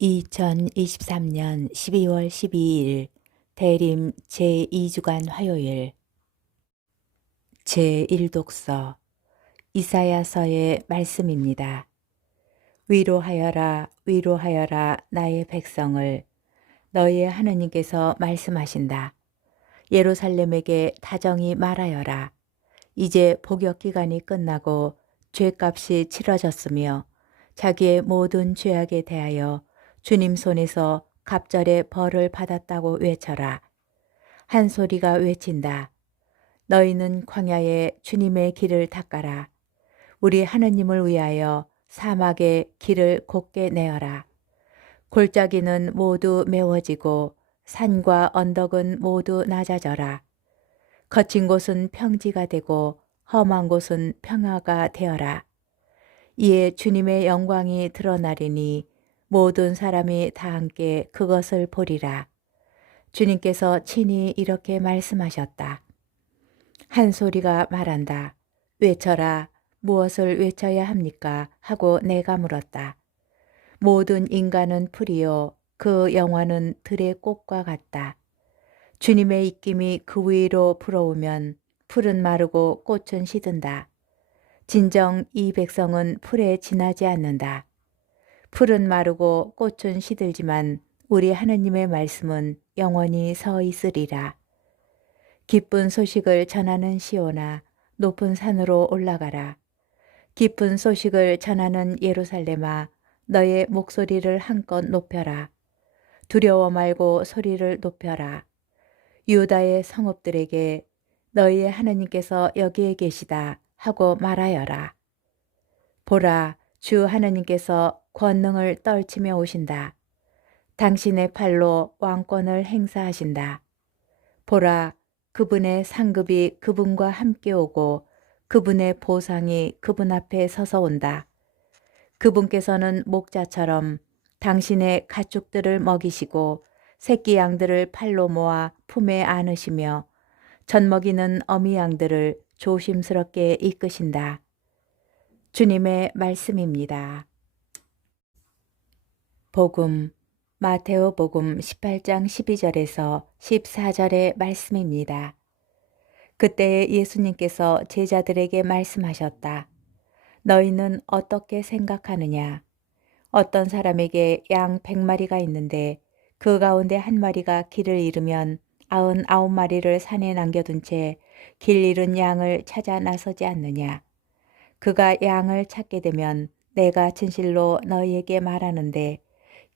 2023년 12월 12일 대림 제2주간 화요일 제1독서 이사야서의 말씀입니다. 위로하여라 위로하여라 나의 백성을 너희의 하느님께서 말씀하신다. 예루살렘에게 다정히 말하여라. 이제 복역 기간이 끝나고 죄값이 치러졌으며 자기의 모든 죄악에 대하여 주님 손에서 갑절의 벌을 받았다고 외쳐라. 한 소리가 외친다. 너희는 광야에 주님의 길을 닦아라. 우리 하느님을 위하여 사막에 길을 곱게 내어라. 골짜기는 모두 메워지고 산과 언덕은 모두 낮아져라. 거친 곳은 평지가 되고 험한 곳은 평화가 되어라. 이에 주님의 영광이 드러나리니 모든 사람이 다 함께 그것을 보리라. 주님께서 친히 이렇게 말씀하셨다. 한 소리가 말한다. 외쳐라. 무엇을 외쳐야 합니까? 하고 내가 물었다. 모든 인간은 풀이요. 그 영화는 들의 꽃과 같다. 주님의 입김이 그 위로 불어오면 풀은 마르고 꽃은 시든다. 진정 이 백성은 풀에 지나지 않는다. 풀은 마르고 꽃은 시들지만 우리 하느님의 말씀은 영원히 서 있으리라. 기쁜 소식을 전하는 시오나 높은 산으로 올라가라. 기쁜 소식을 전하는 예루살렘아 너의 목소리를 한껏 높여라. 두려워 말고 소리를 높여라. 유다의 성읍들에게 너희의 하나님께서 여기에 계시다 하고 말하여라. 보라, 주 하나님께서 권능을 떨치며 오신다. 당신의 팔로 왕권을 행사하신다. 보라, 그분의 상급이 그분과 함께 오고 그분의 보상이 그분 앞에 서서 온다. 그분께서는 목자처럼 당신의 가축들을 먹이시고 새끼 양들을 팔로 모아 품에 안으시며 젖먹이는 어미 양들을 조심스럽게 이끄신다. 주님의 말씀입니다. 복음 마테오 복음 18장 12절에서 14절의 말씀입니다. 그때 예수님께서 제자들에게 말씀하셨다. 너희는 어떻게 생각하느냐? 어떤 사람에게 양 100마리가 있는데 그 가운데 한 마리가 길을 잃으면 아흔 아홉 마리를 산에 남겨둔 채 길 잃은 양을 찾아 나서지 않느냐? 그가 양을 찾게 되면 내가 진실로 너희에게 말하는데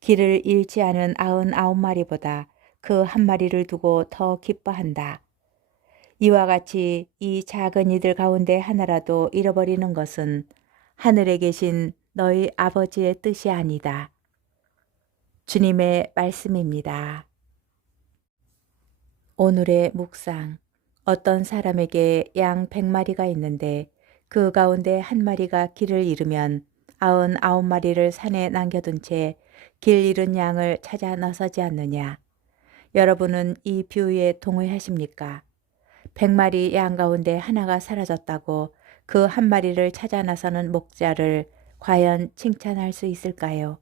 길을 잃지 않은 아흔 아홉 마리보다 그 한 마리를 두고 더 기뻐한다. 이와 같이 이 작은 이들 가운데 하나라도 잃어버리는 것은 하늘에 계신 너희 아버지의 뜻이 아니다. 주님의 말씀입니다. 오늘의 묵상. 어떤 사람에게 양 백마리가 있는데 그 가운데 한 마리가 길을 잃으면 아흔 아홉 마리를 산에 남겨둔 채 길 잃은 양을 찾아 나서지 않느냐. 여러분은 이 비유에 동의하십니까? 백마리 양 가운데 하나가 사라졌다고 그 한 마리를 찾아 나서는 목자를 과연 칭찬할 수 있을까요?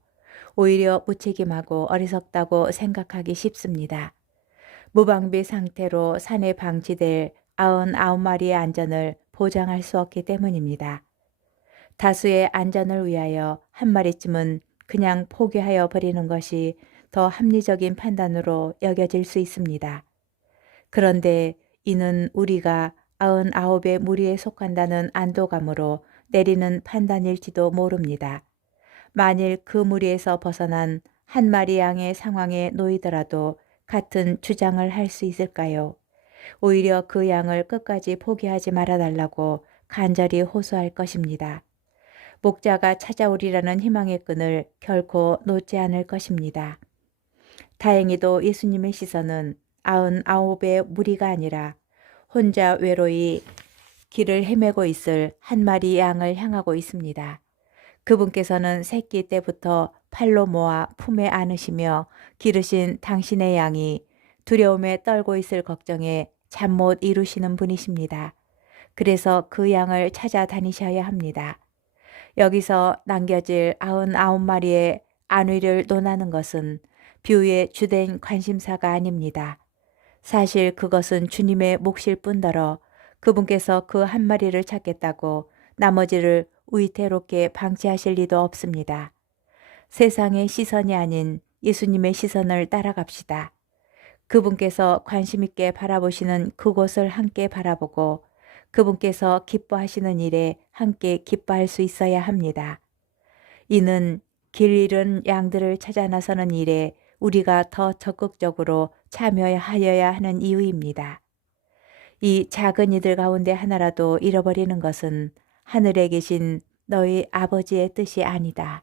오히려 무책임하고 어리석다고 생각하기 쉽습니다. 무방비 상태로 산에 방치될 아흔 아홉 마리의 안전을 보장할 수 없기 때문입니다. 다수의 안전을 위하여 한 마리쯤은 그냥 포기하여 버리는 것이 더 합리적인 판단으로 여겨질 수 있습니다. 그런데 이는 우리가 아흔 아홉의 무리에 속한다는 안도감으로 내리는 판단일지도 모릅니다. 만일 그 무리에서 벗어난 한 마리 양의 상황에 놓이더라도 같은 주장을 할 수 있을까요? 오히려 그 양을 끝까지 포기하지 말아달라고 간절히 호소할 것입니다. 목자가 찾아오리라는 희망의 끈을 결코 놓지 않을 것입니다. 다행히도 예수님의 시선은 아흔 아홉의 무리가 아니라 혼자 외로이 길을 헤매고 있을 한 마리 양을 향하고 있습니다. 그분께서는 새끼 때부터 팔로 모아 품에 안으시며 기르신 당신의 양이 두려움에 떨고 있을 걱정에 잠 못 이루시는 분이십니다. 그래서 그 양을 찾아다니셔야 합니다. 여기서 남겨질 아흔 아홉 마리의 안위를 논하는 것은 뷰의 주된 관심사가 아닙니다. 사실 그것은 주님의 몫일 뿐더러 그분께서 그 한 마리를 찾겠다고 나머지를 위태롭게 방치하실 리도 없습니다. 세상의 시선이 아닌 예수님의 시선을 따라갑시다. 그분께서 관심 있게 바라보시는 그곳을 함께 바라보고 그분께서 기뻐하시는 일에 함께 기뻐할 수 있어야 합니다. 이는 길 잃은 양들을 찾아 나서는 일에 우리가 더 적극적으로 참여하여야 하는 이유입니다. 이 작은 이들 가운데 하나라도 잃어버리는 것은 하늘에 계신 너희 아버지의 뜻이 아니다.